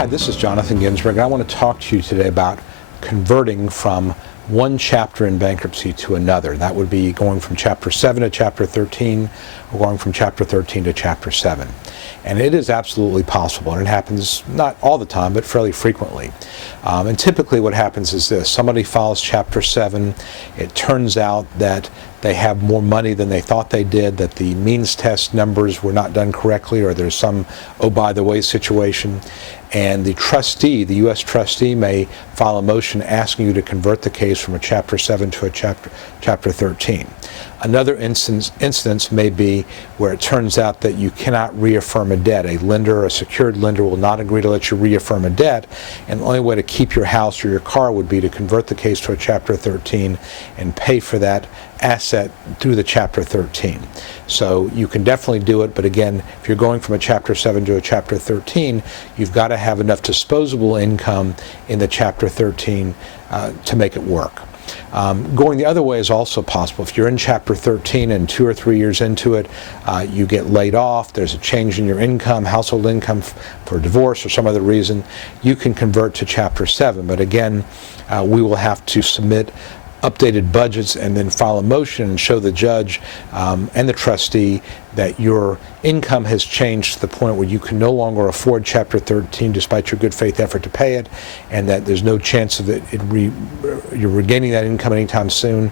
Hi, this is Jonathan Ginsberg, and I want to talk to you today about converting from one chapter in bankruptcy to another. That would be going from Chapter 7 to Chapter 13, or going from Chapter 13 to Chapter 7. And it is absolutely possible, and it happens not all the time, but fairly frequently. And typically what happens is this: somebody files Chapter 7, it turns out that they have more money than they thought they did, that the means test numbers were not done correctly, or there's some oh-by-the-way situation, and the trustee, the U.S. trustee, may file a motion asking you to convert the case from a Chapter 7 to a Chapter 13. Another instance may be where it turns out that you cannot reaffirm a debt. A lender, a secured lender, will not agree to let you reaffirm a debt, and the only way to keep your house or your car would be to convert the case to a Chapter 13 and pay for that asset through the Chapter 13. So you can definitely do it, but again, if you're going from a Chapter 7 to a Chapter 13, you've got to have enough disposable income in the Chapter 13 to make it work. Going the other way is also possible. If you're in Chapter 13 and 2 or 3 years into it, you get laid off, there's a change in your income, household income for divorce or some other reason, you can convert to Chapter 7. But again, we will have to submit updated budgets and then file a motion and show the judge and the trustee that your income has changed to the point where you can no longer afford Chapter 13 despite your good faith effort to pay it, and that there's no chance of you're regaining that income anytime soon,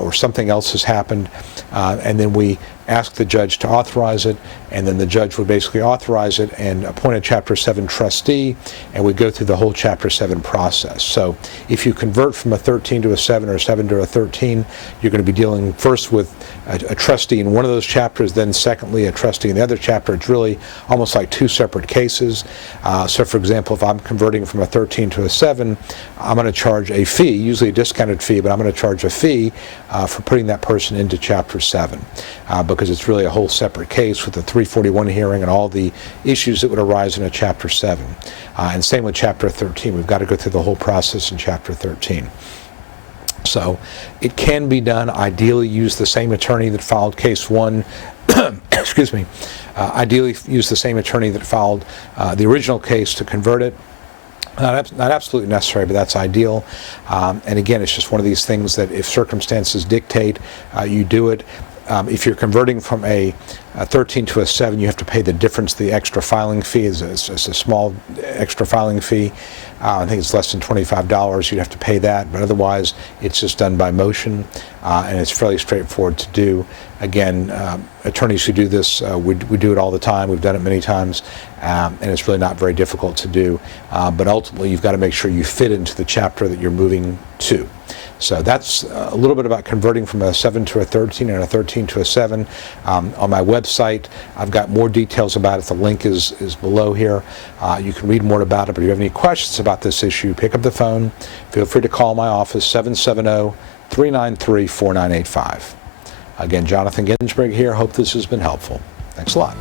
or something else has happened, and then we ask the judge to authorize it, and then the judge would basically authorize it and appoint a Chapter 7 trustee, and we go through the whole Chapter 7 process. So if you convert from a 13 to a 7 or a 7 to a 13, you're going to be dealing first with a trustee in one of those chapters, then secondly a trustee in the other chapter. It's really almost like two separate cases. So for example, if I'm converting from a 13 to a 7, I'm going to charge a fee, usually a discounted fee, but I'm going to charge a fee for putting that person into Chapter 7, because it's really a whole separate case with the 341 hearing and all the issues that would arise in a Chapter 7. And same with Chapter 13. We've got to go through the whole process in Chapter 13. So it can be done. Ideally, use the same attorney that filed Case 1. Excuse me. Ideally, use the same attorney that filed the original case to convert it. Not absolutely necessary, but that's ideal. And again, it's just one of these things that if circumstances dictate, you do it. If you're converting from a 13 to a 7, you have to pay the difference. The extra filing fee is a small extra filing fee. I think it's less than $25. You'd have to pay that, but otherwise it's just done by motion, and it's fairly straightforward to do. Again, attorneys who do this, we do it all the time. We've done it many times, and it's really not very difficult to do. But ultimately, you've got to make sure you fit into the chapter that you're moving to. So that's a little bit about converting from a 7 to a 13 and a 13 to a 7. On my website, I've got more details about it. The link is below here. You can read more about it, but if you have any questions about this issue, pick up the phone. Feel free to call my office, 770-393-4985. Again, Jonathan Ginsberg here. Hope this has been helpful. Thanks a lot.